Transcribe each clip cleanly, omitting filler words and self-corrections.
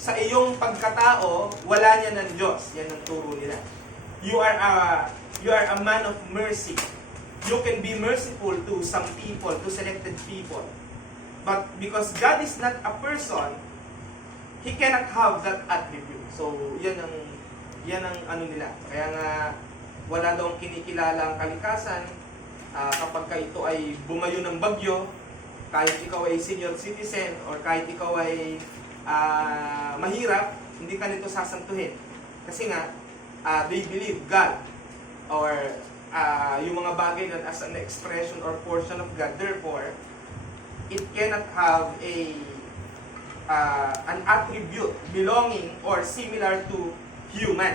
sa iyong pagkatao, wala niya ng Diyos. Yan ang turo nila. You are a man of mercy. You can be merciful to some people, to selected people. But because God is not a person, He cannot have that attribute. So, yan ang ano nila. Kaya nga, wala daw kinikilala ang kalikasan. Kapag ka ito ay bumayo ng bagyo, kahit ikaw ay senior citizen, or kahit ikaw ay mahirap, hindi ka nito sasantuhin. Kasi nga, they believe God, or yung mga bagay na as an expression or portion of God. Therefore, it cannot have an attribute belonging or similar to human.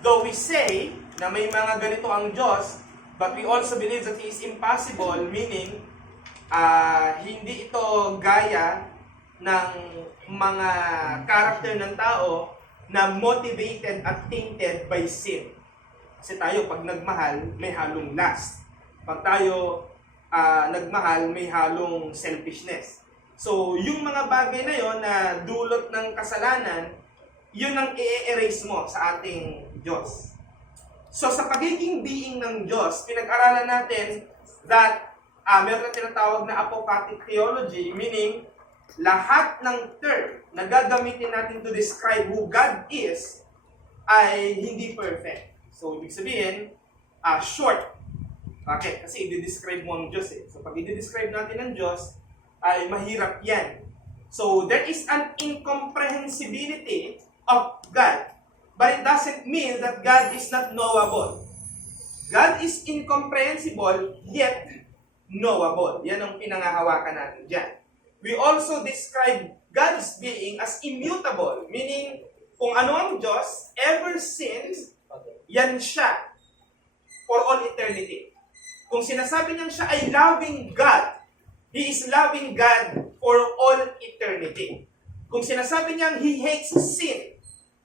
Though we say na may mga ganito ang Diyos, but we also believe that He is impossible, meaning hindi ito gaya ng mga character ng tao na motivated at tainted by sin. Kasi tayo, pag nagmahal, may halong lust. Pag tayo nagmahal, may halong selfishness. So, yung mga bagay na yon na dulot ng kasalanan, yun ang i-erase mo sa ating Diyos. So, sa pagiging being ng Diyos, pinag-aralan natin that meron na tinatawag na apophatic theology, meaning lahat ng term na gagamitin natin to describe who God is ay hindi perfect. So, ibig sabihin, short. Bakit? Kasi i-describe mo ang Diyos eh. So, pag i-describe natin ang Diyos, ay mahirap yan. So, there is an incomprehensibility of God. But it doesn't mean that God is not knowable. God is incomprehensible, yet knowable. Yan ang pinangahawakan natin dyan. We also describe God's being as immutable, meaning kung ano ang Diyos, ever since, yan siya for all eternity. Kung sinasabi niya siya ay loving God, He is loving God for all eternity. Kung sinasabi niya He hates sin,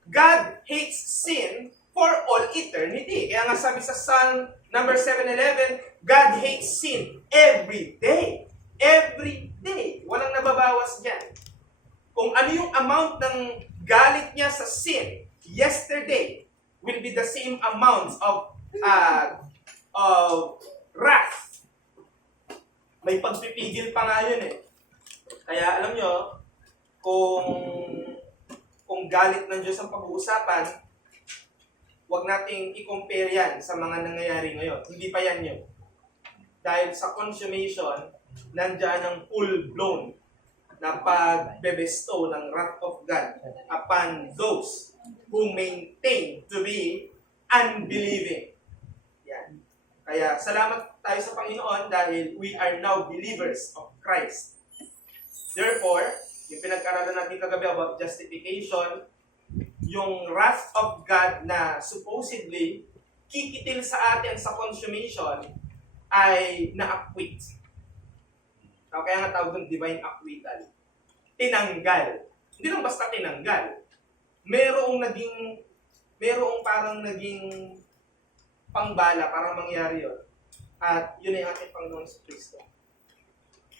God hates sin for all eternity. Kaya nga sabi sa Psalm number 7:11, God hates sin every day. Every day. Walang nababawas dyan. Kung ano yung amount ng galit niya sa sin yesterday will be the same amount of wrath. May pagpipigil pa nga yun eh. Kaya alam nyo, kung galit ng Diyos ang pag-uusapan, huwag nating i-compare yan sa mga nangyayari ngayon. Hindi pa yan yun. Dahil sa consummation, nandiyan ang full-blown na pagbebestow ng wrath of God upon those who maintain to be unbelieving. Yan. Kaya salamat tayo sa Panginoon dahil we are now believers of Christ. Therefore, yung pinag-aralan natin kagabi about justification, yung wrath of God na supposedly kikitil sa atin sa consummation ay na-acquit. Kaya nga tawag ng divine acquittal. Tinanggal. Hindi lang basta tinanggal. Merong parang naging pangbala para mangyari yun. At yun ay ating Panginoon sa Kristo.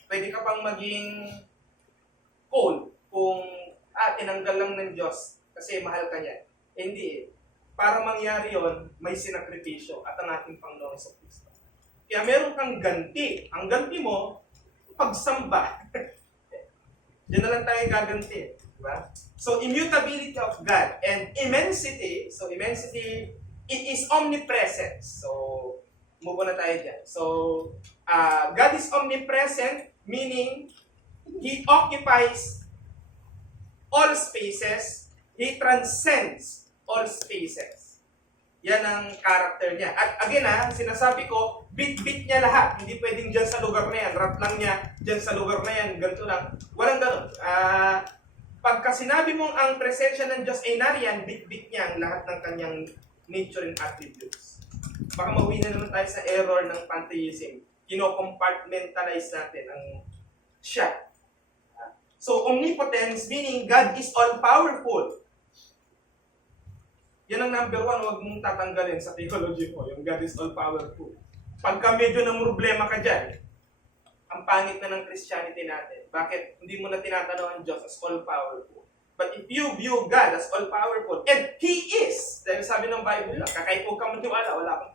Pwede ka pang maging cold kung tinanggal lang ng Diyos kasi mahal ka niya. Hindi eh. Para mangyari yon, may sinakripisyo at ang ating Panginoon sa Kristo. Kaya meron kang ganti. Ang ganti mo, pagsamba. Diyan na lang tayo gaganti. Diba? So, immutability of God and immensity. So, immensity, it is omnipresent. So, move on na tayo dyan. So, God is omnipresent, meaning He occupies all spaces. He transcends all spaces. Yan ang character niya. At again sinasabi ko, bit-bit niya lahat. Hindi pwedeng dyan sa lugar na yan. Rap lang niya, dyan sa lugar na yan, ganito lang. Walang ganun. Pagka sinabi mong ang presensya ng Diyos ay nariyan, bit-bit niya ang lahat ng kanyang nature and attributes. Baka mauwi na naman tayo sa error ng pantheism. Kino-compartmentalize natin ang siya. So, omnipotence, meaning God is all-powerful. Yan ang number one, huwag mong tatanggalin sa theology mo, yung God is all-powerful. Pagka medyo ng problema ka dyan, ang pangit na ng Christianity natin. Bakit hindi mo na tinatanong ang Diyos as all-powerful? But if you view God as all-powerful, and He is, dahil sabi ng Bible lang, kahit huwag ka maniwala, wala akong,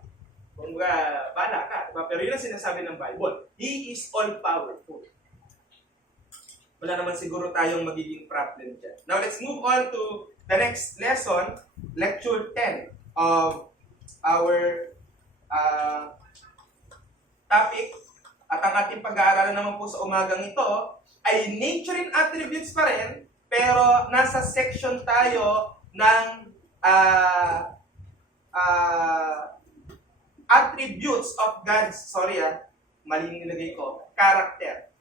kung bala ka, diba? Pero yun ang sinasabi ng Bible. He is all-powerful. Wala naman siguro tayong magiging problem dyan. Now, let's move on to the next lesson, Lecture 10 of our topic. At ang ating pag-aaralan naman po sa umagang ito ay nature and attributes pa rin, pero nasa section tayo ng attributes of God's, maling nilagay ko, character.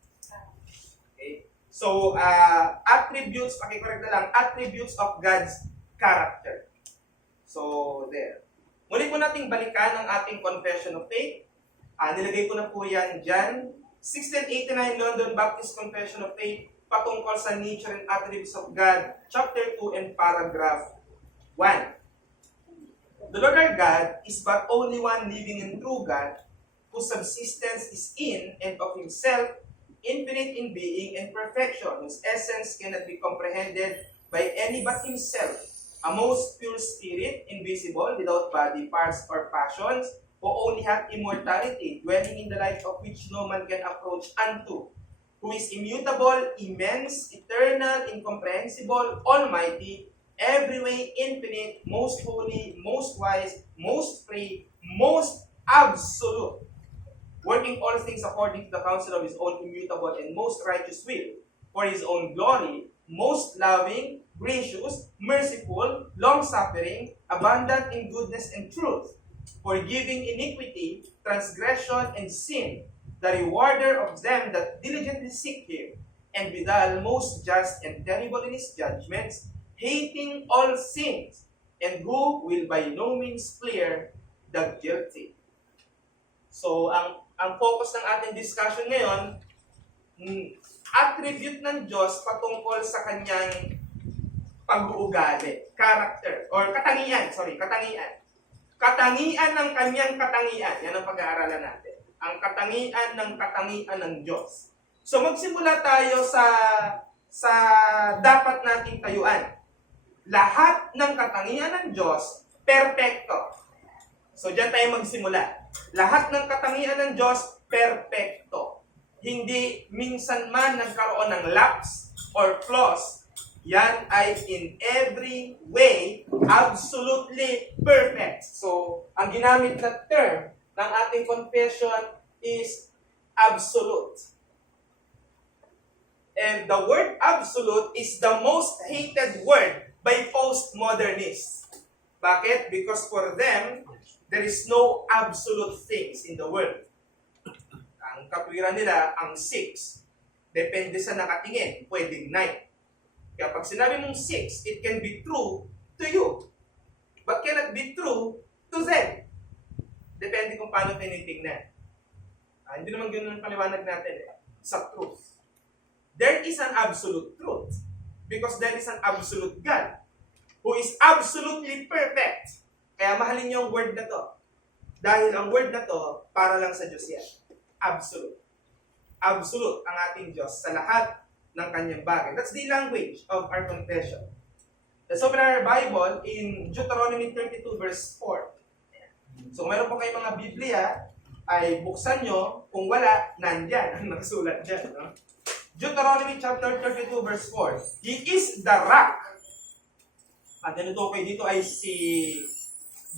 Okay? So, attributes, pakicorrect na lang, attributes of God's character. So, there. Muli po nating balikan ang ating confession of faith. Nilagay ko na po yan dyan. 1689 London Baptist Confession of Faith, patungkol sa nature and attributes of God, chapter 2 and paragraph 1. The Lord our God is but only one living and true God, whose subsistence is in and of Himself, infinite in being and perfection, whose essence cannot be comprehended by any but Himself, a most pure spirit, invisible, without body, parts, or passions, who only have immortality, dwelling in the light of which no man can approach unto, who is immutable, immense, eternal, incomprehensible, almighty, every way infinite, most holy, most wise, most free, most absolute, working all things according to the counsel of His own immutable and most righteous will, for His own glory, most loving, gracious, merciful, long-suffering, abundant in goodness and truth, forgiving iniquity, transgression, and sin, the rewarder of them that diligently seek Him, and withal most just and terrible in His judgments, hating all sins, and who will by no means clear the guilty. So, ang focus ng ating discussion ngayon, attribute ng Diyos patungkol sa Kanyang pag-uugali, character, or katangian. Katangian ng Kanyang katangian. Yan ang pag-aaralan natin. Ang katangian ng Diyos. So magsimula tayo sa dapat nating tayuan. Lahat ng katangian ng Diyos, perpekto. So diyan tayo magsimula. Lahat ng katangian ng Diyos, perpekto. Hindi minsan man nagkaroon ng lapse or flaws. Yan ay in every way absolutely perfect. So, ang ginamit na term ng ating confession is absolute. And the word absolute is the most hated word by postmodernists. Bakit? Because for them, there is no absolute things in the world. Ang katwiran nila, ang 6, depende sa nakatingin, pwedeng 9. Kaya pag sinabi mong 6, it can be true to you, but cannot be true to them. Depende kung paano tinitingnan. Hindi naman ganoon ang paliwanag natin sa truth. There is an absolute truth because there is an absolute God who is absolutely perfect. Kaya mahalin niyo ang word na to. Dahil ang word na to, para lang sa Diyos yan. Absolute. Absolute ang ating Diyos sa lahat ng kanyang bagay. That's the language of our confession. Let's open our Bible in Deuteronomy 32 verse 4. So, mayroon po kayong mga Biblia, ay buksan nyo. Kung wala, nandyan. Ang nagsulat dyan. No? Deuteronomy chapter 32 verse 4. He is the rock. At tinutukoy dito ay si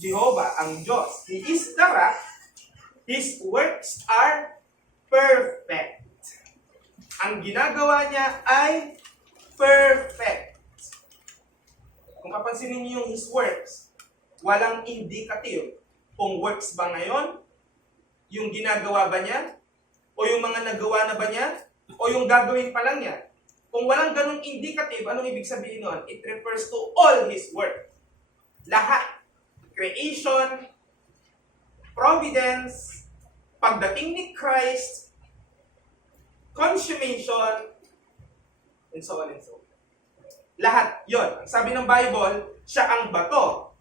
Jehovah, ang Diyos. He is the rock. His works are perfect. Ang ginagawa niya ay perfect. Kung papansinin niyo yung His works, walang indicative kung works ba ngayon, yung ginagawa ba niya, o yung mga nagawa na ba niya, o yung gagawin pa lang niya. Kung walang ganung indicative, anong ibig sabihin nun? It refers to all His work. Lahat. Creation, providence, pagdating ni Christ, consummation, and so on and so on. Lahat yon. Ang sabi ng Bible, siya ang bato.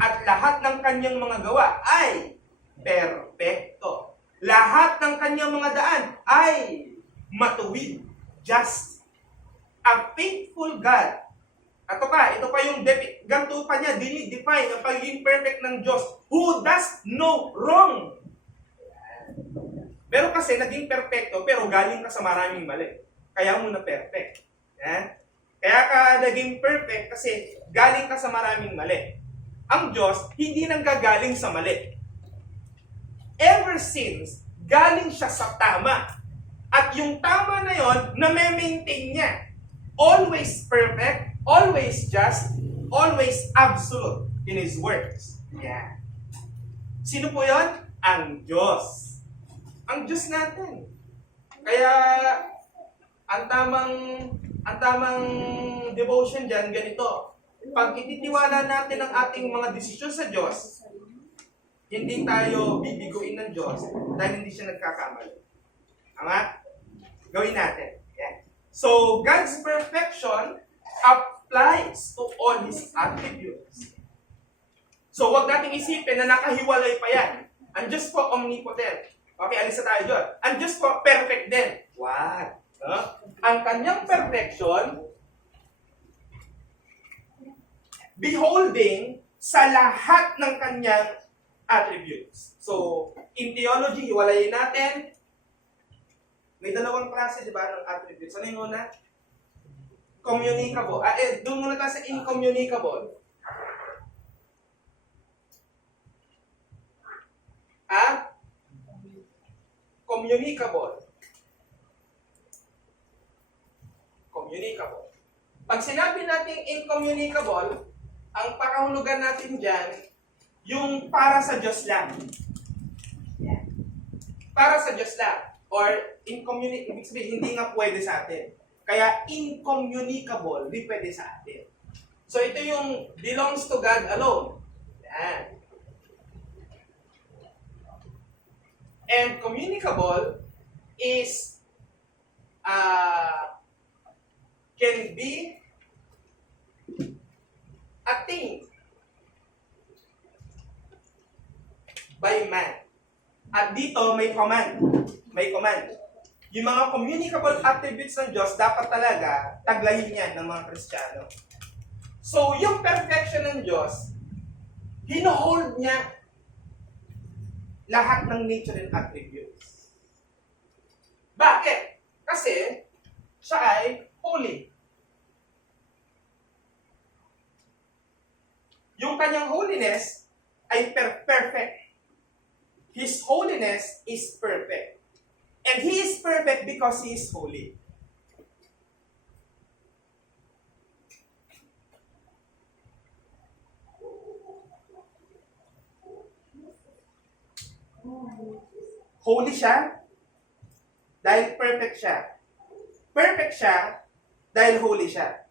At lahat ng kanyang mga gawa ay perpekto. Lahat ng kanyang mga daan ay matuwid, just. A faithful God ito pa yung ganito pa niya, dinidefine ang pagiging perfect ng Diyos, who does no wrong. Pero kasi naging perfecto, pero galing ka sa maraming mali. Kaya mo na perfect. Yan. Kaya ka naging perfect kasi galing ka sa maraming mali. Ang Diyos, hindi nang gagaling sa mali. Ever since, galing siya sa tama. At yung tama na yon, na-maintain niya. Always perfect, always just, always absolute in His works. Yeah. Sino po yon? Ang Diyos. Ang Diyos natin. Kaya, ang tamang devotion dyan, ganito. Pag ititiwala natin ang ating mga desisyon sa Diyos, hindi tayo bibiguin ng Diyos dahil hindi siya nagkakamali. Tama? Gawin natin. Yeah. So, God's perfection applies to all His attributes. So, huwag nating isipin na nakahiwalay pa yan. Ang Diyos po omnipotent. Okay, alis na tayo doon. Ang Diyos po perfect din. What? Ang kanyang perfection, beholding sa lahat ng kanyang attributes. So, in theology, hiwalayin natin. May dalawang klase, di ba, ng attributes. Ano yung una? Communicable. Doon muna tayo sa incommunicable. Communicable. Communicable. Pag sinabi natin incommunicable, ang pakahulugan natin dyan, yung para sa Diyos lang. Yeah. Para sa Diyos lang. Or incommunicable, ibig sabihin, hindi nga pwede sa atin. Kaya incommunicable, hindi pwede sa atin. So ito yung belongs to God alone. Yan. And communicable is can be attained by man. At dito may command. May command. Yung mga communicable attributes ng Diyos, dapat talaga taglayin yan ng mga Kristiyano. So, yung perfection ng Diyos, hinohold niya lahat ng nature and attributes. Bakit? Kasi, siya ay holy. Yung kanyang holiness ay perfect. His holiness is perfect. And He is perfect because He is holy. Holy siya dahil perfect siya. Perfect siya dahil holy siya.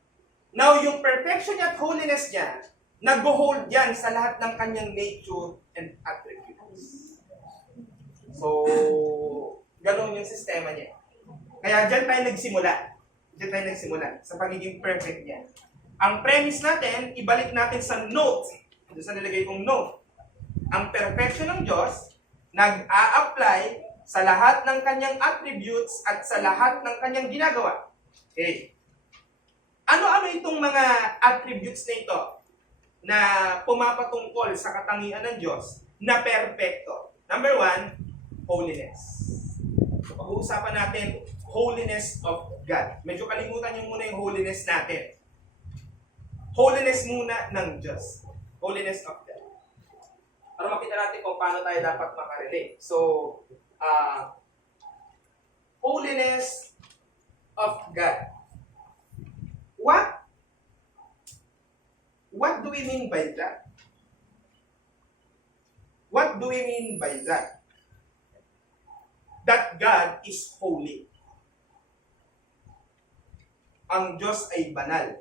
Now, yung perfection niya at holiness niya, nag-hold yan sa lahat ng kanyang nature and attributes. So, ganun yung sistema niya. Kaya dyan tayo nagsimula. Dyan tayo nagsimula sa pagiging perfect niya. Ang premise natin, ibalik natin sa note. Doon sa nilagay kong note. Ang perfection ng Diyos, nag-a-apply sa lahat ng kanyang attributes at sa lahat ng kanyang ginagawa. Okay. Ano-ano itong mga attributes na ito na pumapatungkol sa katangian ng Diyos na perfecto? Number 1, holiness. So, pag-uusapan natin, holiness of God. Medyo kalimutan niyo muna yung holiness natin. Holiness muna ng Diyos. Holiness of God. Para makita natin kung paano tayo dapat makarelate. So, holiness of God. What do we mean by that? What do we mean by that? That God is holy. Ang Diyos ay banal.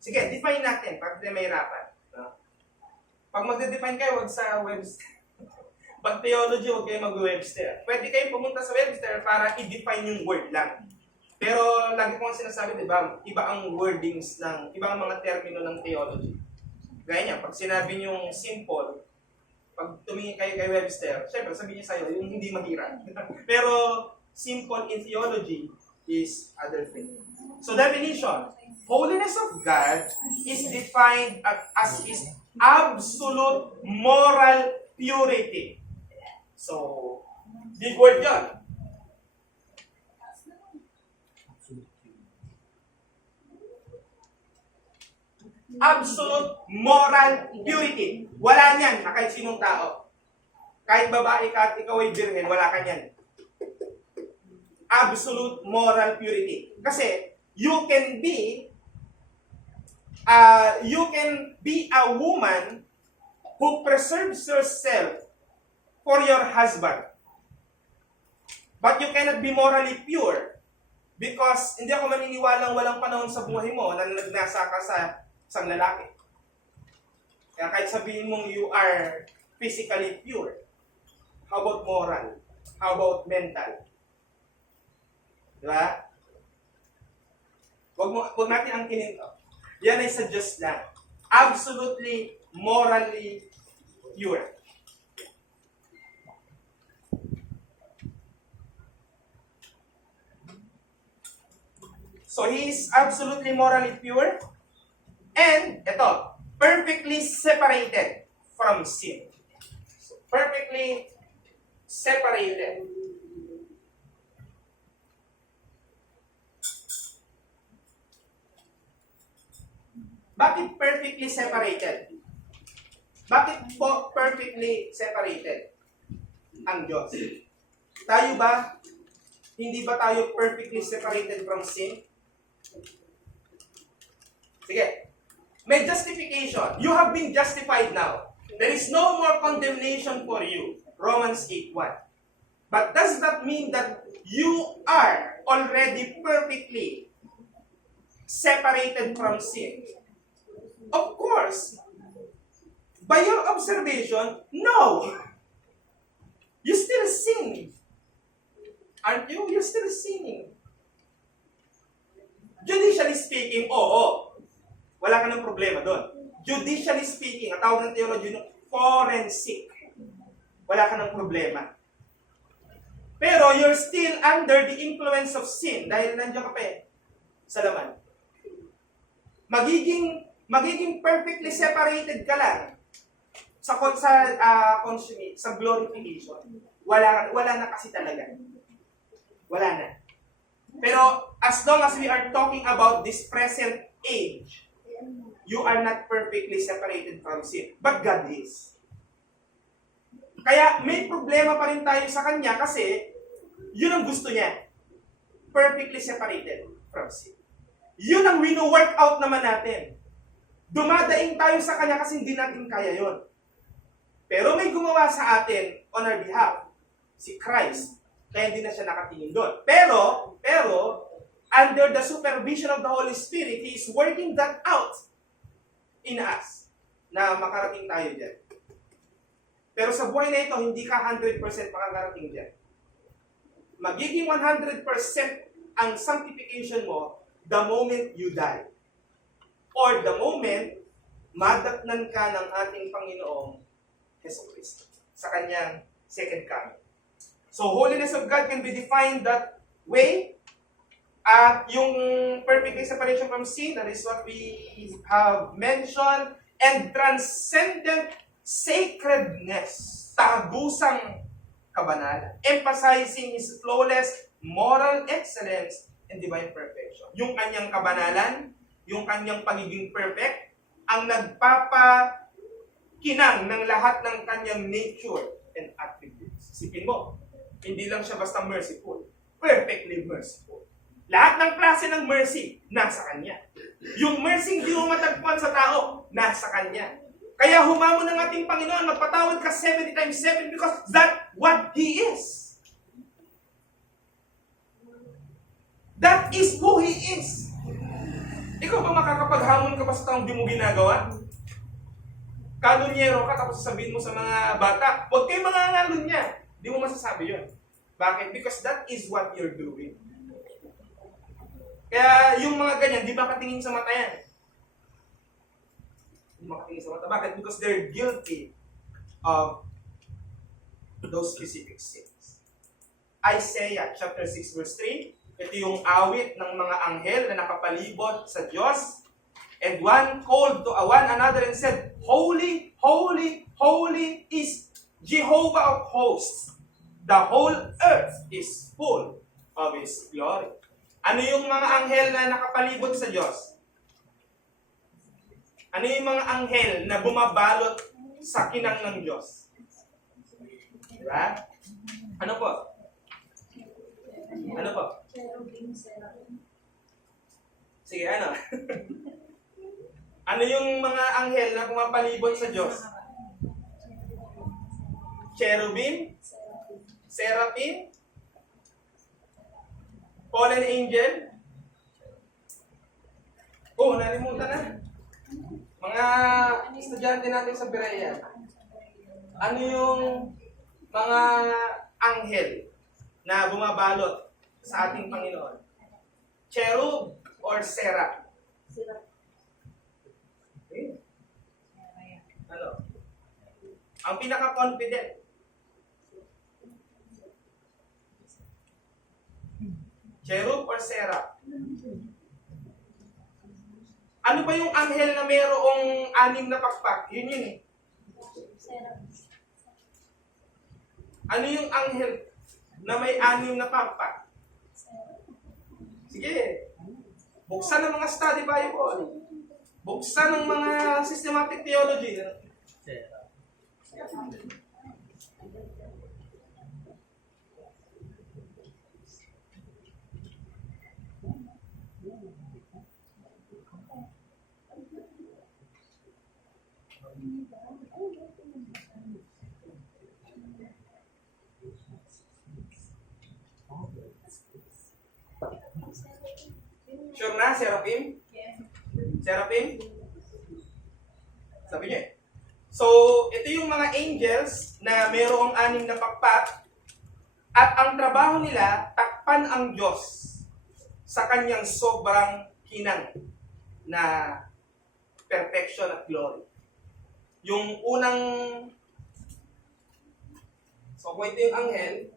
Sige, define natin para di mahirapan. Pag magde-define kayo, wag sa Webster. Pag theology, wag kayo mag-Webster. Pwede kayong pumunta sa Webster para i-define yung word lang. Pero lagi ko nga sinasabi, di ba, iba ang wordings ng, iba ang mga termino ng theology. Gaya niya, pag sinabi niyong simple, pag tumingin kayo kay Webster, syempre sabihin niya sa'yo, yung hindi mahirap. Pero simple in theology, is other thing. So definition, holiness of God is defined as His absolute moral purity. So, big word yun. Absolute moral purity. Wala niyan na kahit sinong tao. Kahit babae ka at ikaw ay birhen, wala ka niyan. Absolute moral purity. Kasi, you can be a woman who preserves herself for your husband. But you cannot be morally pure because hindi ako maniniwalang walang panahon sa buhay mo na nagnasa ka sa isang lalaki. Kaya kahit sabihin mong you are physically pure, how about moral? How about mental? Diba? Huwag natin angkinin to. Yan ay sa Diyos lang. Absolutely, morally pure. So, He is absolutely morally pure. And, ito, perfectly separated from sin. So, perfectly separated. Bakit perfectly separated? Bakit po perfectly separated ang Diyos? Tayo ba, hindi ba tayo perfectly separated from sin? Sige. May justification. You have been justified now. There is no more condemnation for you. Romans 8:1. But does that mean that you are already perfectly separated from sin? Of course. By your observation, no. You still sin. Aren't you? You're still sinning. Judicially speaking, oo. Wala ka ng problema doon. Judicially speaking, ang tawag ng theology, forensic. Wala ka ng problema. Pero you're still under the influence of sin dahil nandiyan ka pa sa laman. Magiging perfectly separated ka lang sa glorification. Wala na kasi talaga. Wala na. Pero as long as we are talking about this present age, you are not perfectly separated from sin. But God is. Kaya may problema pa rin tayo sa Kanya kasi yun ang gusto niya. Perfectly separated from sin. Yun ang wino-work out naman natin. Dumadaing tayo sa Kanya kasi hindi natin kaya yon. Pero may gumawa sa atin on our behalf, si Christ. Kaya hindi na siya nakatingin doon. Pero, under the supervision of the Holy Spirit, He is working that out in us na makarating tayo dyan. Pero sa buhay na ito, hindi ka 100% makakarating dyan. Magiging 100% ang sanctification mo the moment you die. Or the moment madatnan ka ng ating Panginoong Jesucristo sa Kanyang second coming. So, holiness of God can be defined that way. At yung perfect separation from sin, that is what we have mentioned. And transcendent sacredness, tagusang kabanalan, emphasizing His flawless moral excellence and divine perfection. Yung Kanyang kabanalan, yung Kanyang pagiging perfect, ang nagpapakinang ng lahat ng Kanyang nature and attributes. Isipin mo, hindi lang siya basta merciful, perfectly merciful. Lahat ng klase ng mercy, nasa Kanya. Yung mercy hindi mo matagpuan sa tao, nasa Kanya. Kaya humamon ng ating Panginoon, magpatawad ka 70 times 7 because that's what He is. That is who He is. Ikaw ba makakapaghamon ka pa sa taong di mo ginagawa? Kalunyero ka, tapos sabihin mo sa mga bata, huwag kayo mga ngalunya. Di mo masasabi yun. Bakit? Because that is what you're doing. Kaya yung mga ganyan, di ba katingin sa mata yan? Di ba katingin sa mata? Bakit? Because they're guilty of those specific sins. Isaiah chapter 6 verse 3, Ito yung awit ng mga anghel na nakapalibot sa Diyos. And one called to one another and said, Holy, holy, holy is Jehovah of hosts. The whole earth is full of His glory. Ano yung mga anghel na nakapalibot sa Diyos? Ano yung mga anghel na bumabalot sa kinang ng Diyos? Diba? Ano po? Ano po? Sige, ano? Ano yung mga anghel na pumapalibot sa Diyos? Cherubim? Seraphim? Fallen angel? Oh, nalimutan na. Mga estudyante natin sa Berea. Ano yung mga anghel na bumabalot sa ating Panginoon? Cherub or seraph? Okay. Ano? Ang pinaka-confident. Cherub or seraph? Ano ba yung anghel na mayroong 6 na pakpak? Yun eh. Ano yung anghel na may 6 na pakpak? Sige. Buksan ng mga study Bible. Buksan ng mga systematic theology. Sure na, Seraphim? Seraphim? Sabi niya eh. So, ito yung mga angels na mayroong 6 na pakpak at ang trabaho nila, takpan ang Diyos sa kanyang sobrang kinang na perfection at glory. Yung unang, so kung ito yung anghel,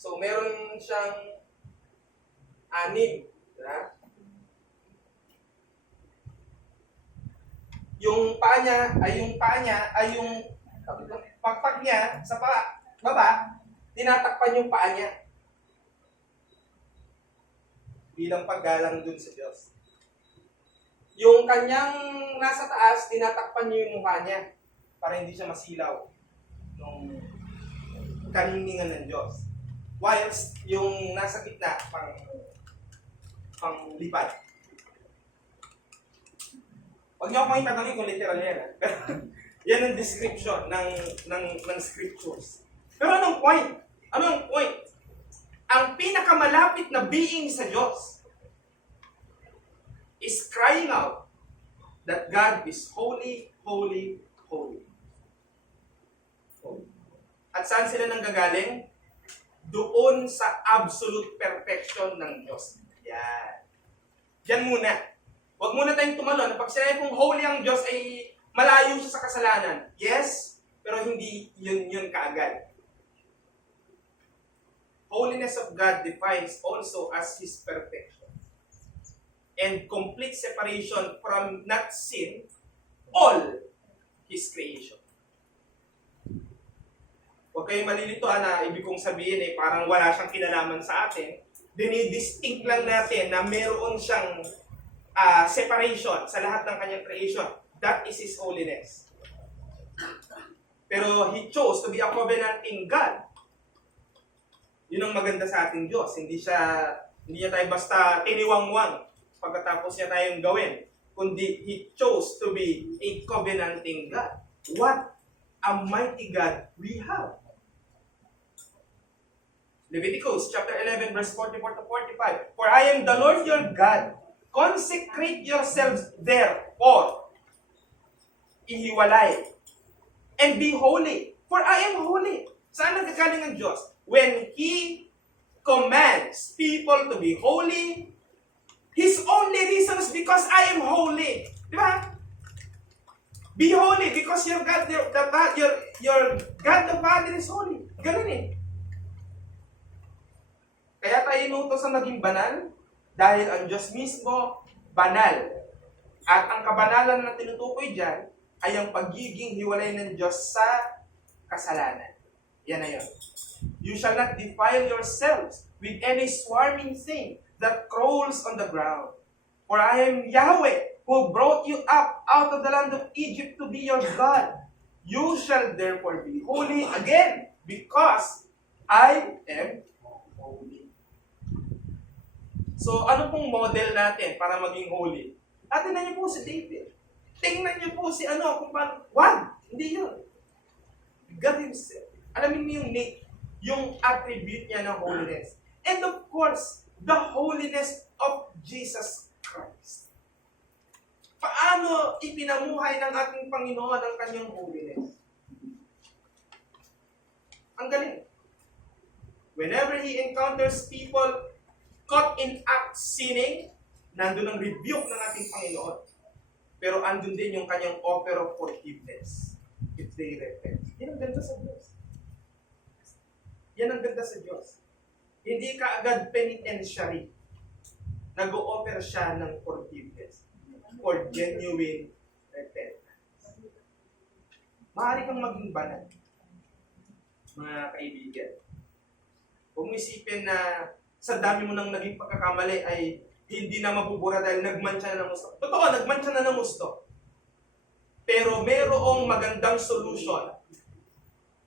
so meron siyang 6, diba? Yung paa niya ay yung pakpak niya sa baba, tinatakpan yung paa niya. Bilang paggalang dun sa Diyos. Yung kanyang nasa taas, tinatakpan niya yung mukha niya para hindi siya masilaw nung kaniningan ng Diyos. Whilst yung nasa gitna, pang lipad. Huwag niyo akong itatangin kung literal yan. Yan ang description ng scriptures. Pero anong point? Anong point? Ang pinakamalapit na being sa Diyos is crying out that God is holy, holy, holy. At saan sila nanggagaling? Doon sa absolute perfection ng Diyos. Yan. Diyan muna. Huwag muna tayong tumalon. Pag sinabi kong holy ang Diyos ay malayo siya sa kasalanan. Yes, pero hindi yun kaagad. Holiness of God defines also as His perfection and complete separation from not sin, all His creation. Huwag kayong malilituan na ibig kong sabihin parang wala siyang kinalaman sa atin. Dinidistinct lang natin na meron siyang separation sa lahat ng kanyang creation. That is His holiness. Pero He chose to be a covenanting God. Yun ang maganda sa ating Diyos. Hindi niya tayo basta tiniwangwang pagkatapos niya tayong gawin. Kundi He chose to be a covenanting God. What a mighty God we have. Leviticus chapter 11 verse 44 to 45. For I am the Lord your God. Consecrate yourselves therefore. Ihiwalay. And be holy. For I am holy. Saan nagkagaling ang Diyos? When He commands people to be holy, His only reason is because I am holy. Di ba? Be holy because your God the Father is holy. Ganun eh. Kaya tayo inutos na maging banal dahil ang Diyos mismo banal. At ang kabanalan na tinutukoy dyan ay ang pagiging hiwalay ng Diyos sa kasalanan. Yan na yun. You shall not defile yourselves with any swarming thing that crawls on the ground. For I am Yahweh, who brought you up out of the land of Egypt to be your God. You shall therefore be holy again, because I am holy. So, ano pong model natin para maging holy? At tingnan niyo po si David. Tingnan niyo po si kung paano. Wag! Hindi yun. God Himself. Alamin niyo yung attribute niya ng holiness. And of course, the holiness of Jesus Christ. Paano ipinamuhay ng ating Panginoon ang kanyang holiness? Ang galing. Whenever He encounters people caught in act sinning, nandun ang rebuke ng ating Panginoon. Pero andun din yung kanyang offer of forgiveness if they repent. Yan ang ganda sa Diyos. Yan ang ganda sa Diyos. Hindi ka agad penitentiary. Nag-o-offer siya ng forgiveness for genuine repentance. Maaari kang maging banal, mga kaibigan. Huwag mo isipin na sa dami mo nang naging pagkakamali ay hindi na mabubura dahil nagmantsa na ng gusto. Totoo, nagmantsa na ng gusto. Pero mayroong magandang solution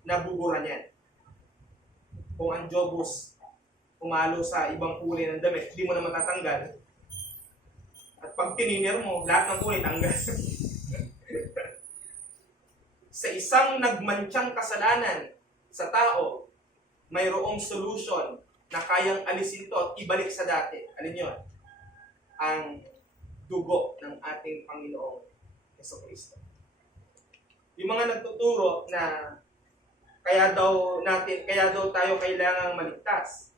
na bubura niyan. Kung ang Jobus pumalo sa ibang kulay ng damit, hindi mo na matatanggal. At pag tininir mo, lahat ng kulay tanggal. Sa isang nagmantsyang kasalanan sa tao, mayroong solution na kayang alisin to at ibalik sa dati. Alin yun? Ang dugo ng ating Panginoong Jesucristo. Yung mga nagtuturo na kaya daw tayo kailangang maligtas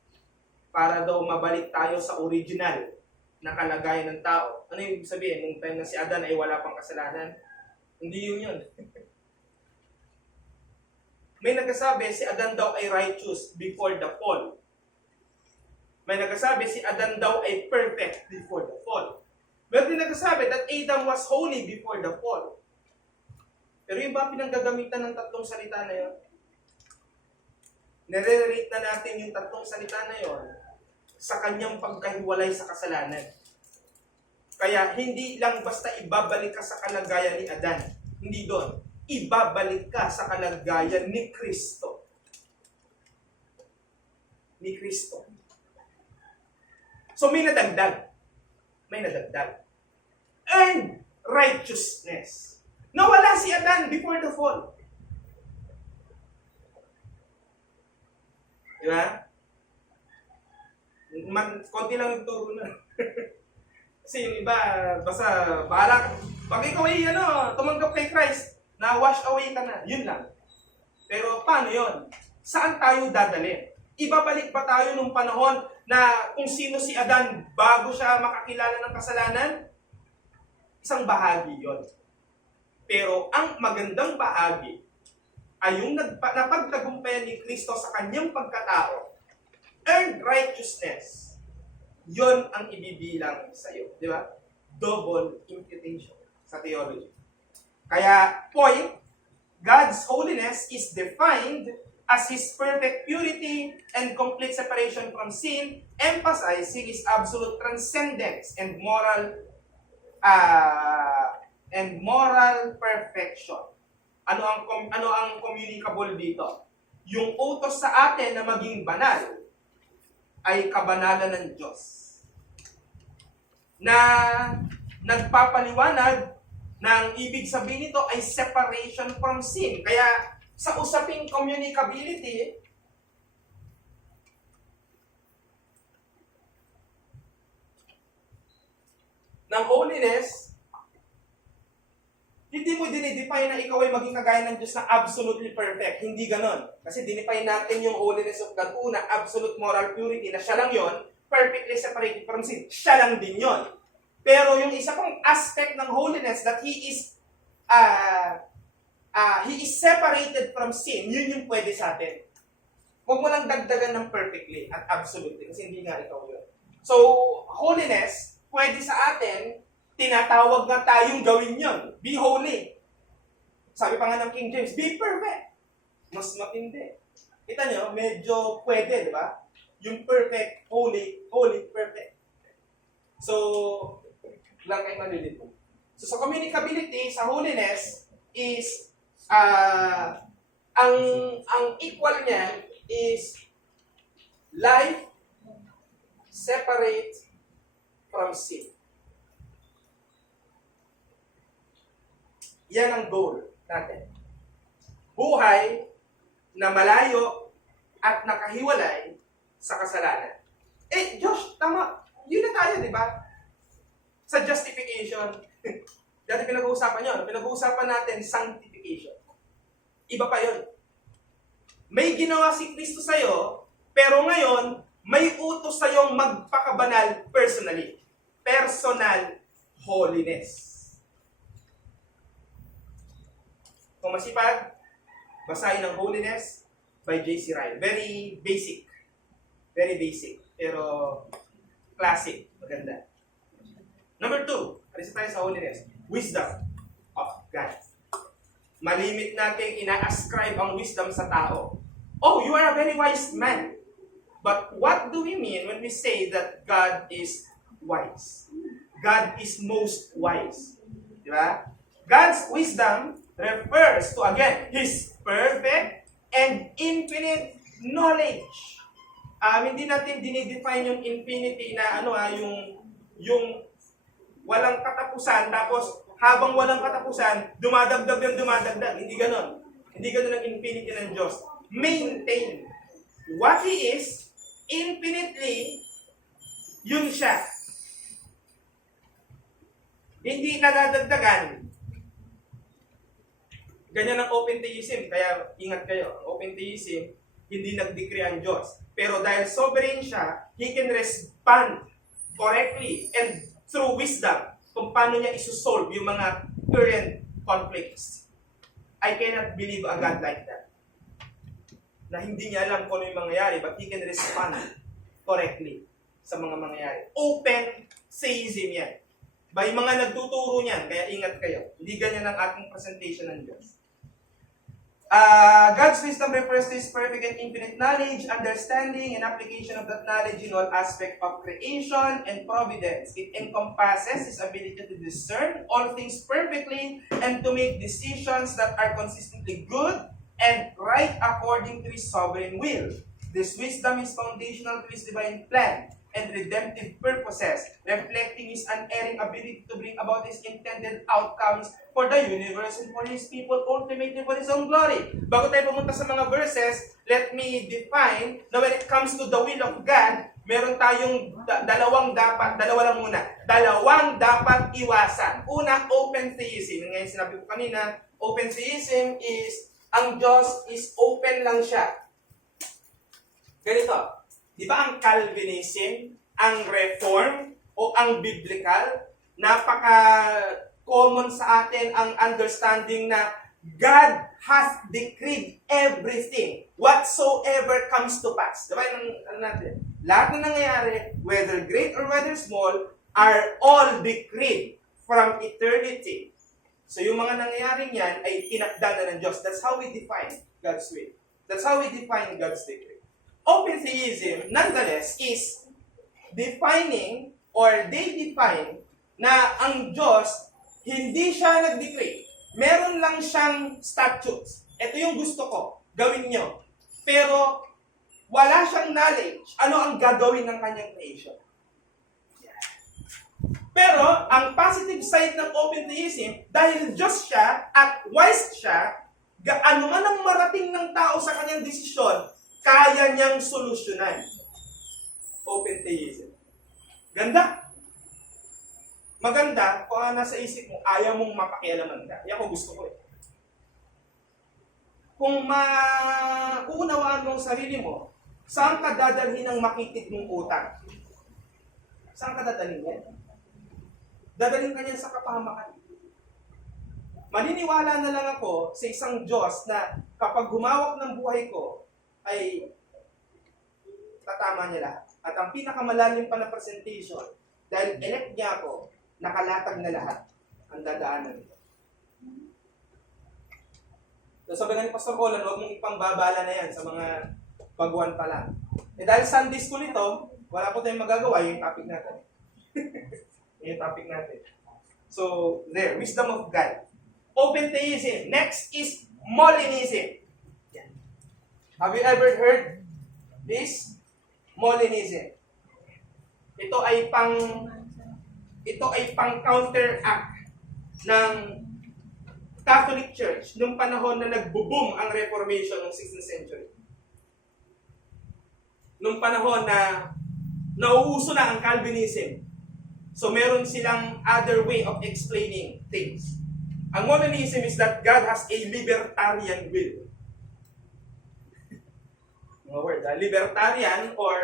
para daw mabalik tayo sa original na kalagayan ng tao. Ano yung ibig sabihin? Nung time na si Adan ay wala pang kasalanan? Hindi yun. May nagsasabi si Adan daw ay righteous before the fall. May nagsasabi si Adan daw ay perfect before the fall. Meron din nagsasabi that Adam was holy before the fall. Pero yung ba pinanggagamitan ng tatlong salita na yun? Nare-rate na natin yung tatlong salita na yun sa kanyang pagkahiwalay sa kasalanan. Kaya hindi lang basta ibabalik ka sa kalagayan ni Adan. Hindi doon. Ibabalik ka sa kalagayan ni Kristo. Ni Kristo. So may nadagdag. May nadagdag. And righteousness. Nawala si Adan before the fall. Diba? Konti lang yung turo na. Kasi yung iba, basta bahala ka. Pag ikaw ay tumanggap kay Christ, na-wash away ka na. Yun lang. Pero paano yun? Saan tayo dadalhin? Ibabalik ba tayo nung panahon na kung sino si Adan bago siya makakilala ng kasalanan? Isang bahagi yon. Pero ang magandang bahagi ay yung napagtagumpayan ni Kristo sa kanyang pagkatao. Earned righteousness. Yon ang ibibilang sa'yo. Di ba? Double imputation sa theology. Kaya, point, God's holiness is defined as His perfect purity and complete separation from sin, emphasizing His absolute transcendence and moral perfection. Ano ang communicable dito? Yung utos sa atin na maging banal ay kabanalan ng Diyos na nagpapaliwanag ng ibig sabihin nito ay separation from sin. Kaya sa usaping communicability, ng holiness, hindi mo dinidefine na ikaw ay maging kagaya ng Diyos na absolutely perfect. Hindi ganon. Kasi dinefine natin yung holiness of God. Una, absolute moral purity, na siya lang yon, perfectly separated from sin. Siya lang din yon. Pero yung isa pang aspect ng holiness that He is separated from sin, yun yung pwede sa atin. Huwag mo lang dagdagan ng perfectly at absolutely kasi hindi nga ikaw yun. So, holiness, pwede sa atin, tinatawag nga tayong gawin yun. Be holy. Sabi pa nga ng King James, be perfect. Mas matindi. Kita nyo, medyo pwede, di ba? Yung perfect, holy, holy, perfect. So, lang kayo malilito. So, sa communicability, sa holiness, is, ang equal niya is life separate from sin. Yan ang goal natin. Buhay na malayo at nakahiwalay sa kasalanan. Eh, Josh, tama. Yun na tayo, di ba? Sa justification. Dati pinag-uusapan yun. Pinag-uusapan natin sanctification. Iba pa yun. May ginawa si Kristo sa'yo, pero ngayon, may utos sa'yong magpakabanal personally. Personal holiness. Kung masipag, basahin ang Holiness by J.C. Ryle. Very basic. Very basic. Pero classic. Maganda. Number 2, alis tayo sa holiness. Wisdom of God. Malimit natin ina-ascribe ang wisdom sa tao. Oh, you are a very wise man. But what do we mean when we say that God is wise? God is most wise. Di ba? God's wisdom refers to, again, His perfect and infinite knowledge. Hindi natin dinidefine yung infinity na yung walang katapusan, tapos habang walang katapusan, dumadagdag yung dumadagdag. Hindi ganon. Hindi ganon ang infinity ng Diyos. Maintain. What He is, infinitely, yun siya. Hindi nadadagdagan. Ganyan ang open theism, kaya ingat kayo. Open theism, hindi nag-decree ang Diyos. Pero dahil sovereign siya, He can respond correctly and through wisdom kung paano niya isosolve yung mga current conflicts. I cannot believe a God like that. Na hindi niya alam kung ano yung mangyayari, but He can respond correctly sa mga mangyayari. Open theism yan. By mga nagtuturo niyan, kaya ingat kayo. Hindi ganyan ang ating presentation ng Diyos. God's wisdom refers to His perfect and infinite knowledge, understanding, and application of that knowledge in all aspects of creation and providence. It encompasses His ability to discern all things perfectly and to make decisions that are consistently good and right according to His sovereign will. This wisdom is foundational to His divine plan and redemptive purposes, reflecting His unerring ability to bring about His intended outcomes for the universe and for His people, ultimately for His own glory. Bago tayo pumunta sa mga verses, let me define na when it comes to the will of God, meron tayong dalawang dapat iwasan. Una, open theism. Ngayon sinabi ko kanina, open theism is, ang Diyos is open lang siya. Ganito. Di ba ang Calvinism, ang Reform, o ang Biblical, napaka-common sa atin ang understanding na God has decreed everything, whatsoever comes to pass. Di ba yung natin? Lahat na nangyayari, whether great or whether small, are all decreed from eternity. So yung mga nangyayaring yan ay tinakda na ng Diyos. That's how we define God's will. That's how we define God's decree. Open theism, nonetheless, is defining or they define na ang Diyos, hindi siya nag-decree. Meron lang siyang statutes. Ito yung gusto ko, gawin nyo. Pero wala siyang knowledge. Ano ang gagawin ng kanyang creation? Pero ang positive side ng open theism, dahil Diyos siya at wise siya, ano man ang marating ng tao sa kanyang desisyon, kaya niyang solusyonan. Open theism. Ganda. Maganda kung nasa isip mo, ayaw mong mapakialaman ka. Yan ko gusto ko eh. Kung maunawaan mo ang sarili mo, saan ka dadalhin ang makitid mong utang? Saan ka dadalhin yan? Dadalhin ka niyan sa kapahamakan. Maniniwala na lang ako sa isang Diyos na kapag humawak ng buhay ko, ay tatama niya lahat. At ang pinakamalalim pa na presentation, dahil elect niya ako, nakalatag na lahat ang dadaanan nito. So sabi nga ni Pastor Olan, huwag mong ipangbabala na yan sa mga baguhan pa lang. Dahil Sunday school ito, wala po tayong magagawa, yung topic natin. Yung topic natin. So, there, wisdom of God. Open theism. Next is Molinism. Yan. Have you ever heard this? Molinism. Ito ay pang counteract ng Catholic Church nung panahon na nagbo-boom ang Reformation ng 16th century. Nung panahon na nauuso na ang Calvinism. So meron silang other way of explaining things. Ang Molinism is that God has a libertarian will. Mga word, libertarian or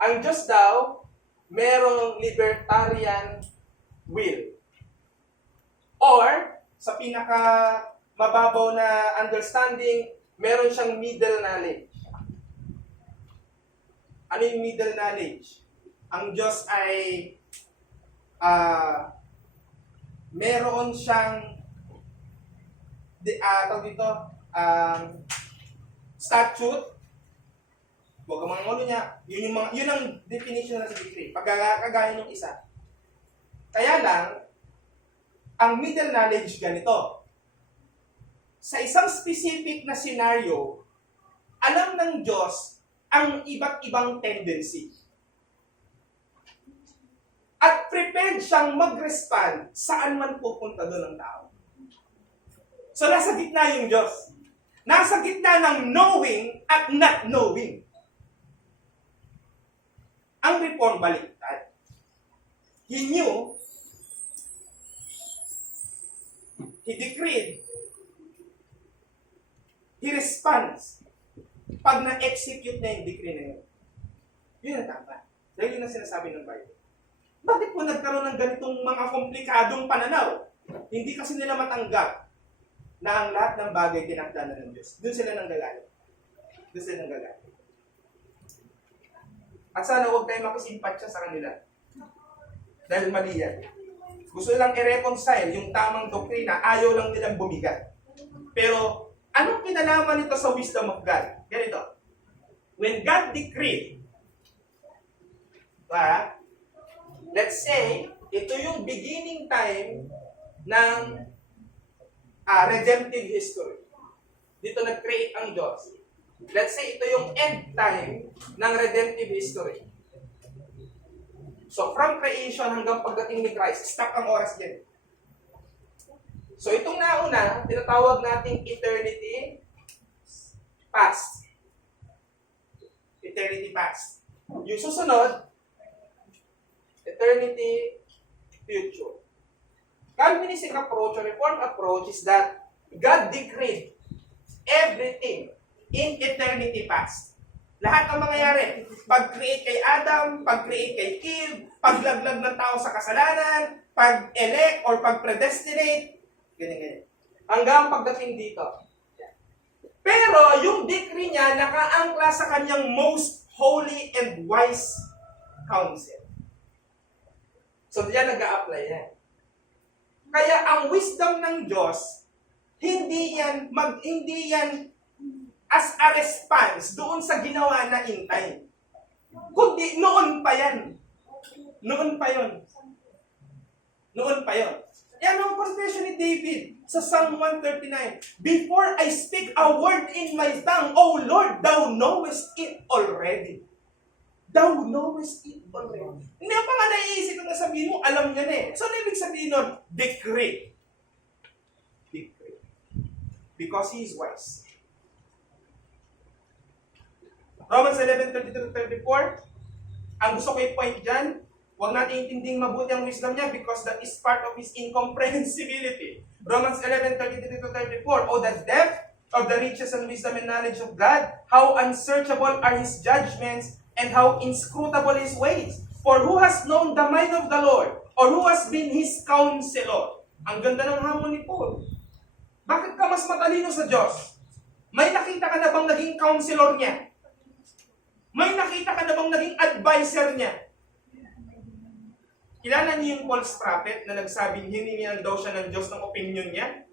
ang Diyos daw merong libertarian will. Or sa pinaka mababaw na understanding, meron siyang middle knowledge. Ano yung middle knowledge? Ang Diyos ay meron siyang statute. Huwag ang mga ano niya. Yun ang definition na sa decree. Pagkagaya ng isa. Kaya lang, ang middle knowledge ganito. Sa isang specific na scenario, alam ng Diyos ang iba't ibang tendency. At prepared siyang mag-respond saan man pupunta doon ang tao. So nasa gitna yung Diyos. Nasa gitna ng knowing at not knowing. Ang reform baliktad. He knew, he decreed, he responds pag na-execute na yung decree na yun. Yun ang tama. Dahil yun ang sinasabi ng Bible. Bakit po nagkaroon ng ganitong mga komplikadong pananaw? Hindi kasi nila matanggap na ang lahat ng bagay tinakda na ng Diyos. Doon sila nanggagaling. Doon sila nanggagaling. At sana huwag tayong makisimpatya sa kanila. Dahil mali yan. Gusto nilang i-reconcile yung tamang doktrina, ayaw lang nilang bumigat. Pero, anong kinalaman nito sa wisdom of God? Ganito. When God decreed, let's say, ito yung beginning time ng redemptive history. Dito nag-create ang Diyos. Let's say, ito yung end time ng redemptive history. So, from creation hanggang pagdating ni Christ, stop ang oras din. So, itong nauna, tinatawag nating eternity past. Eternity past. Yung susunod, eternity future. Calvinistic approach or Reformed approach is that God decreed everything in eternity past. Lahat ng mangyayari. Pag-create kay Adam, pag-create kay Eve, paglaglag ng tao sa kasalanan, pag-elect or pag-predestinate, ganyan-ganyan. Hanggang pagdating dito. Pero yung decree niya nakaangkla sa kanyang most holy and wise counsel. So diyan nag-a-apply yan. Kaya ang wisdom ng Diyos, hindi yan as a response doon sa ginawa na in time. Kundi noon pa yan. Noon pa yon. Noon pa yon. Yan ang confession ni David sa Psalm 139. Before I speak a word in my tongue, O Lord, Thou knowest it already. Thou knowest it already. Hindi pa nga naiisip na sabihin mo, alam niya na eh. So, ano ibig sabihin nun? Decree. Decree. Because He is wise. Romans 11:32-34. Ang gusto ko i-point dyan, huwag natin intinding mabuti ang wisdom niya because that is part of His incomprehensibility. Romans 11:33-34. Oh, the depth of the riches and wisdom and knowledge of God, how unsearchable are His judgments, and how inscrutable His ways. For who has known the mind of the Lord? Or who has been His counselor? Ang ganda ng hamon ni Paul. Bakit ka mas matalino sa Diyos? May nakita ka na bang naging counselor niya? May nakita ka na bang naging advisor niya? Kilala niyo yung false prophet na nagsabing hiningian daw siya ng Diyos ng opinion niya?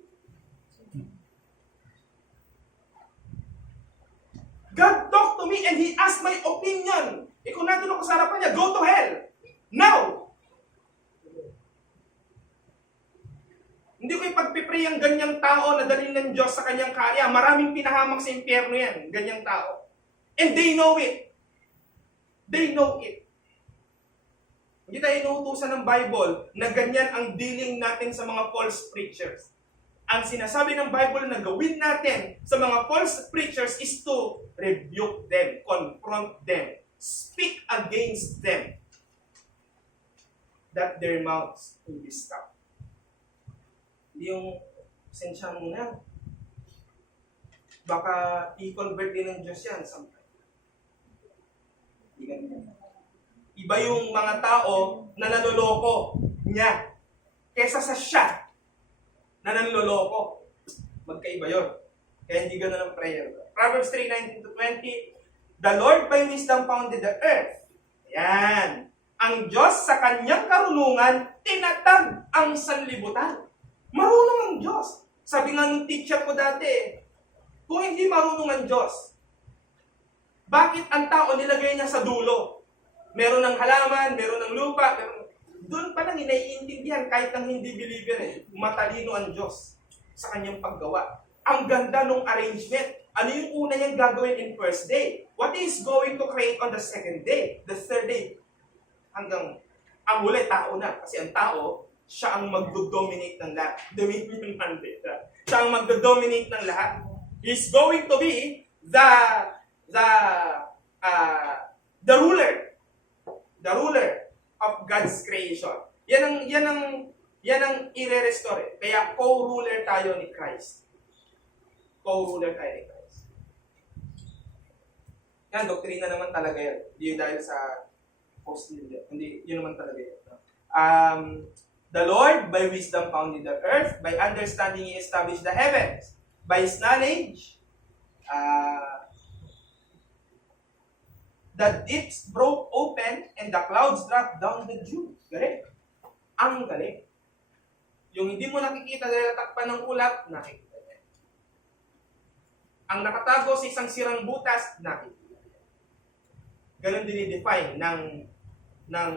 God talked to me and He asked my opinion. Kung nandun ako sa harapan niya, go to hell. Now! Hindi ko ipagpipray ang ganyang tao na dalhin ng Diyos sa kanyang karya. Maraming pinahamak sa impyerno yan, ganyang tao. And they know it. They know it. Hindi tayo inuutusan ng Bible na ganyan ang dealing natin sa mga false preachers. Ang sinasabi ng Bible na gawin natin sa mga false preachers is to rebuke them, confront them, speak against them, that their mouths will be stopped. Hindi yung sensya muna. Baka i-convert din ng Diyos yan sometime. Hindi ganyan. Iba yung mga tao na nanloloko niya kesa sa siya na nanloloko. Magkaiba yun. Kaya hindi ganun ang prayer. Proverbs 3:19-20, The Lord by wisdom founded the earth. Yan. Ang Diyos sa kanyang karunungan, tinatag ang sanlibutan. Marunong ang Diyos. Sabi nga ng teacher ko dati, kung hindi marunong ang Diyos, bakit ang tao nilagay niya sa dulo? Meron ng halaman, meron ng lupa, doon pa lang naiintindihan kahit ang hindi believer matalino ang Diyos sa kanyang paggawa. Ang ganda ng arrangement. Ano yung una niyang gagawin in first day? What is going to create on the second day? The third day? Hanggang ang huli, tao na. Kasi ang tao, siya ang magdo-dominate ng lahat. Dominion mandate. Siya ang magdo-dominate ng lahat. He's going to be the ruler. The ruler of God's creation. Yan ang i-restore. Kaya co-ruler tayo ni Christ. Co-ruler tayo ni Christ. Yan, doktrina naman talaga yan. Hindi dahil sa post-nil. Hindi, yun naman talaga yan. The Lord, by wisdom founded the earth, by understanding He established the heavens, by His knowledge, the deeps broke open and the clouds dropped down the dew. Galing. Ang galing. Yung hindi mo nakikita dahil natakpan ng ulap, nakikita niya. Ang nakatago sa isang sirang butas, nakikita niya. Ganon dinidefine ng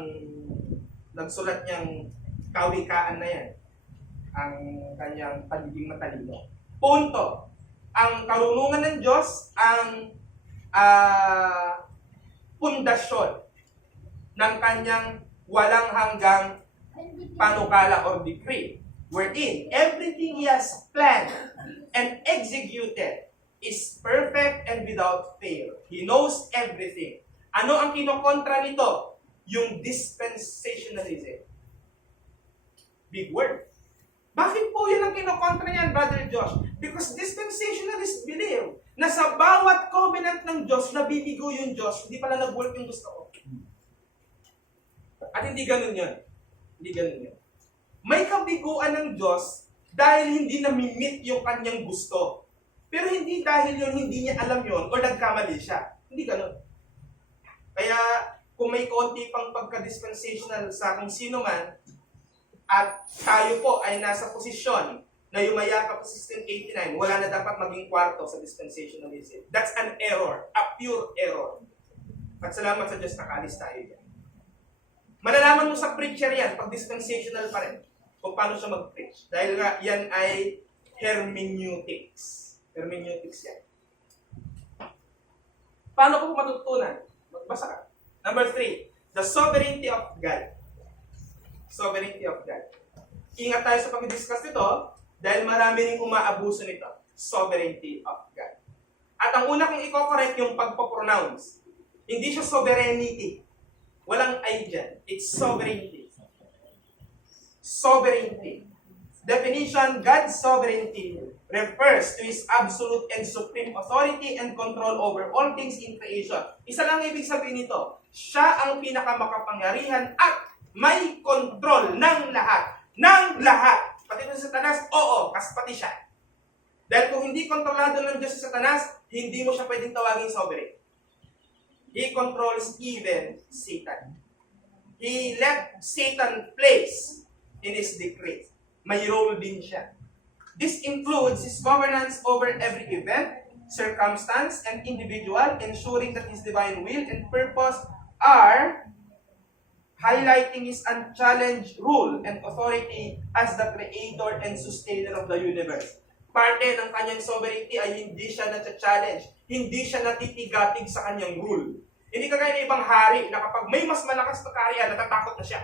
nagsulat niyang kawikaan na yan. Ang kanyang pagiging matalino. Punto. Ang karunungan ng Diyos, ang pundasyon ng kanyang walang hanggang panukala or decree, wherein everything He has planned and executed is perfect and without fail. He knows everything. Ano ang kinokontra nito? Yung dispensationalism. Big word. Bakit po yun ang kinokontra niyan, Brother Josh? Because dispensationalists believe na sa bawat covenant ng Diyos, nabibigo yung Diyos, hindi pala nag-work yung gusto ko. At hindi ganun yun. Hindi ganun yun. May kabiguan ng Diyos dahil hindi nami-meet yung kanyang gusto. Pero hindi dahil yun, hindi niya alam yun o nagkamali siya. Hindi ganun. Kaya kung may konti pang pagka-dispensational sa kung sino man, at tayo po ay nasa posisyon na yumayakap sa 1689, wala na dapat maging kwarto sa dispensationalism. That's an error, a pure error. At salamat sa Diyos, nakalis tayo yan. Malalaman mo sa preacher yan, pag dispensational pa rin, kung paano siya mag-preach. Dahil nga, yan ay hermeneutics. Hermeneutics yan. Paano ko matutunan? Magbasa ka. Number 3, the sovereignty of God. Sovereignty of God. Ingat tayo sa pag-discuss nito dahil marami ring umaabuso nito. Sovereignty of God. At ang una kong i-correct yung pagpo-pronounce. Hindi siya sovereignty. Walang I dyan. It's sovereignty. Sovereignty. Definition, God's sovereignty refers to His absolute and supreme authority and control over all things in creation. Isa lang ibig sabihin nito, siya ang pinakamakapangyarihan at may control ng lahat. Ng lahat. Pati na sa Satanas, oo, kasi pati siya. Dahil kung hindi kontrolado ng Diyos sa Satanas, hindi mo siya pwedeng tawagin sovereign. He controls even Satan. He let Satan place in his decree. May role din siya. This includes his governance over every event, circumstance, and individual, ensuring that his divine will and purpose are highlighting his unchallenged rule and authority as the creator and sustainer of the universe. Parte ng kanyang sovereignty ay hindi siya na-challenge, hindi siya natitigatig sa kanyang rule. Hindi kagaya ng ibang hari na kapag may mas malakas na kaharian, natatakot na siya.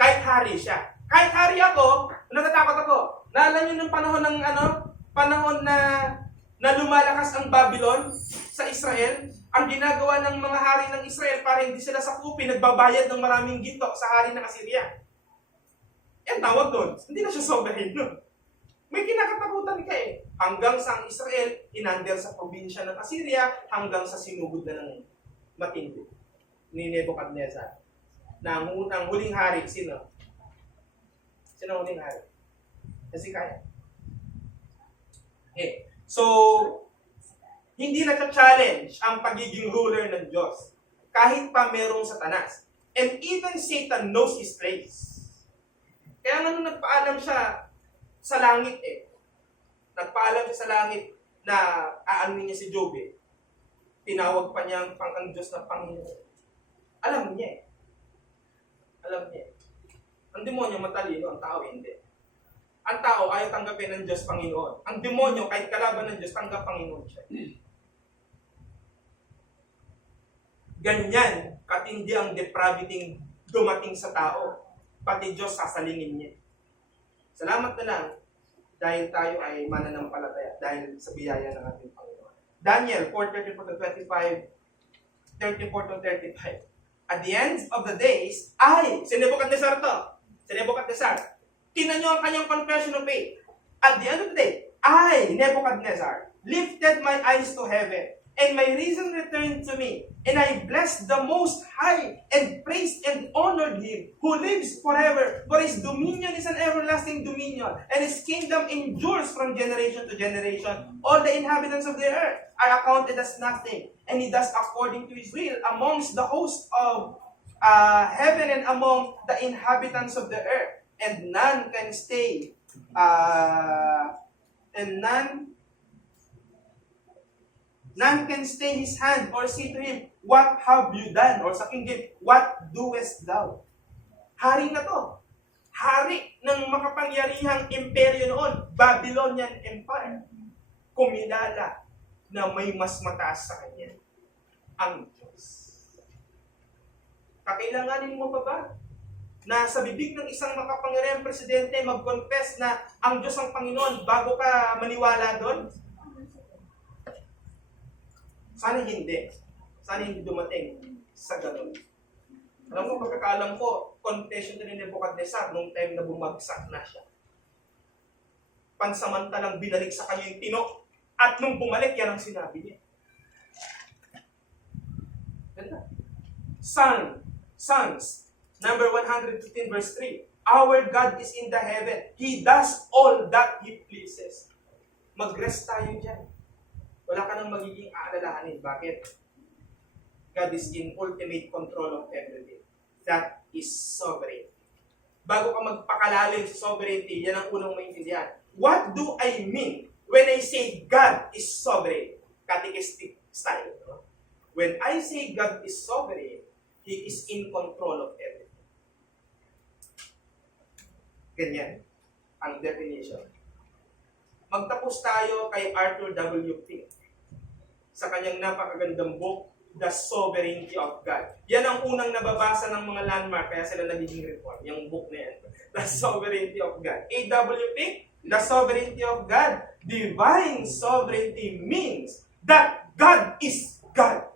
Kahit hari siya. Kahit hari ako, natatakot ako. Naalala niyo nung panahon na lumalakas ang Babylon sa Israel, ang ginagawa ng mga hari ng Israel para hindi sila sakupin, nagbabayad ng maraming ginto sa hari ng Assyria. Yan tawag doon. Hindi na siya sovereign nun. May kinakatakutan ka eh. Hanggang sa ang Israel, inandel sa probinsya ng Assyria, hanggang sa sinugod na ng matindi ni Nebuchadnezzar. Na ang huling hari, sino? Sino ang huling hari? Hezekiah. Okay. So, hindi na-challenge ang pagiging ruler ng Diyos. Kahit pa merong Satanas. And even Satan knows his place. Kaya nga nung nagpaalam siya sa langit nagpaalam siya sa langit na aanuin niya si Job tinawag pa niya ang Diyos na Panginoon. Alam niya Alam niya Ang demonyo matalino, ang tao hindi. Ang tao ayaw tanggapin ng Diyos Panginoon. Ang demonyo, kahit kalaban ng Diyos, tanggap Panginoon siya. Ganyan, katindi ang depravity dumating sa tao. Pati Diyos sasalingin niya. Salamat na lang dahil tayo ay mananampalataya dahil sa biyaya ng ating Panginoon. Daniel 4:34-25, 34-35. At the end of the days, si Nebuchadnezzar to. Si Nebuchadnezzar. Tingnan nyo ang kanyang confession of faith. At the end of the day, I, Nebuchadnezzar, lifted my eyes to heaven, and my reason returned to me. And I blessed the Most High, and praised and honored Him, who lives forever. For His dominion is an everlasting dominion, and His kingdom endures from generation to generation. All the inhabitants of the earth are accounted as nothing, and He does according to His will amongst the hosts of heaven and among the inhabitants of the earth. And none can stay, none can stay his hand or say to him, what have you done? Or sa King James, what doest thou? Hari na to. Hari ng makapangyarihang imperyo noon, Babylonian Empire. Kumilala na may mas mataas sa kanya, ang Diyos. Kakailanganin mo pa ba na sa bibig ng isang makapangyarihang presidente mag-confess na ang Diyos ang Panginoon bago ka maniwala doon? Sana hindi. Sana hindi dumating sa ganun. Alam mo, pagkakaalam ko, confession na ni Nebuchadnezzar nung time na bumagsak na siya. Pansamantalang binalik sa kanya yung tino. At nung bumalik, yan ang sinabi niya. Ganda. Sons, number 115 verse 3. Our God is in the heaven. He does all that He pleases. Mag-rest tayo dyan. Wala ka nang magiging aalalahanin. Bakit? God is in ultimate control of everything. That is sovereignty. Bago ka magpakalalim sa sovereignty, yan ang unang maintindihan. What do I mean when I say God is sovereign? Catechistic style. No? When I say God is sovereign, He is in control of everything. Ganyan ang definition. Magtapos tayo kay Arthur W. Pink sa kanyang napakagandang book, The Sovereignty of God. Yan ang unang nababasa ng mga landmark, kaya sila nagiging reform, yung book na yan. The Sovereignty of God. A.W. Pink, The Sovereignty of God. Divine sovereignty means that God is God.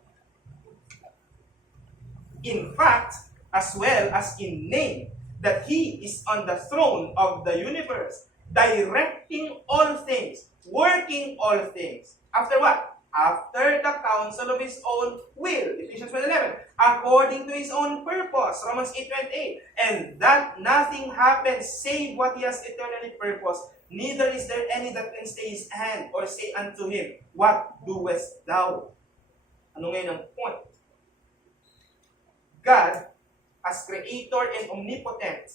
In fact, as well as in name, that He is on the throne of the universe, directing all things, working all things. After what? After the counsel of His own will, Ephesians 1:11, according to His own purpose, Romans 8:28, and that nothing happens save what He has eternally purposed, neither is there any that can stay His hand or say unto Him, what doest thou? Ano ngayon ang point? God, as creator and omnipotent,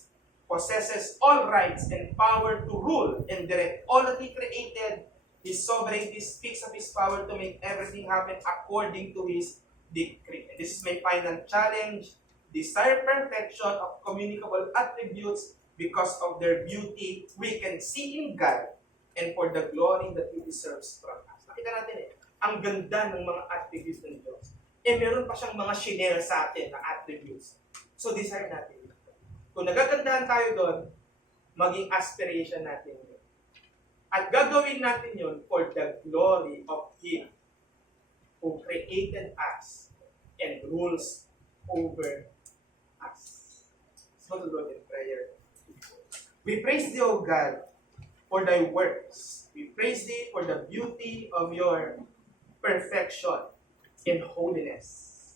possesses all rights and power to rule and direct all that He created. His sovereignty speaks of His power to make everything happen according to His decree. And this is my final challenge. Desire perfection of communicable attributes because of their beauty we can see in God and for the glory that He deserves from us. Nakita natin ang ganda ng mga attributes ng Diyos. Meron pa siyang mga shinare sa atin na attributes. So desire natin. Kung nagagandahan tayo doon, maging aspiration natin yun. At gagawin natin yun for the glory of Him who created us and rules over us. Let's go to Lord in prayer. We praise Thee, O God, for Thy works. We praise Thee for the beauty of Your perfection and holiness.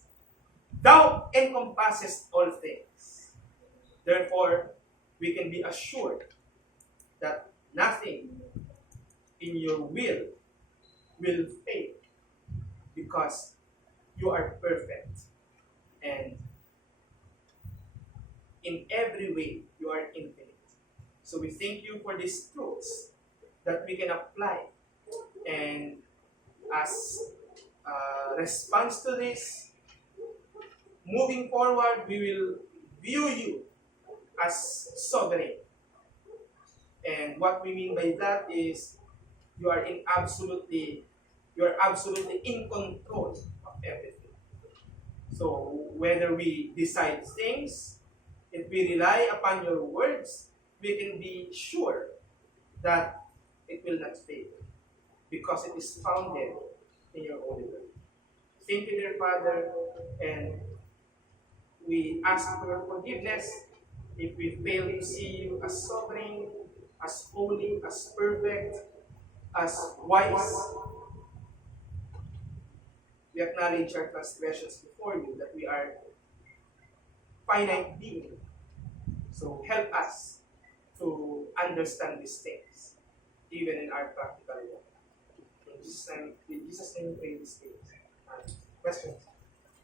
Thou encompassest all things. Therefore, we can be assured that nothing in Your will fail because You are perfect and in every way You are infinite. So we thank You for these truths that we can apply, and as a response to this, moving forward, we will view You as sovereign. And what we mean by that is you are absolutely in control of everything. So whether we decide things, if we rely upon Your words, we can be sure that it will not fail because it is founded in Your holy word. Thank You, dear Father, and we ask for Your forgiveness if we fail to see You as sovereign, as holy, as perfect, as wise. We acknowledge our transgressions before You, that we are finite beings. So help us to understand these things, even in our practical life. In Jesus' name we pray these things. Questions?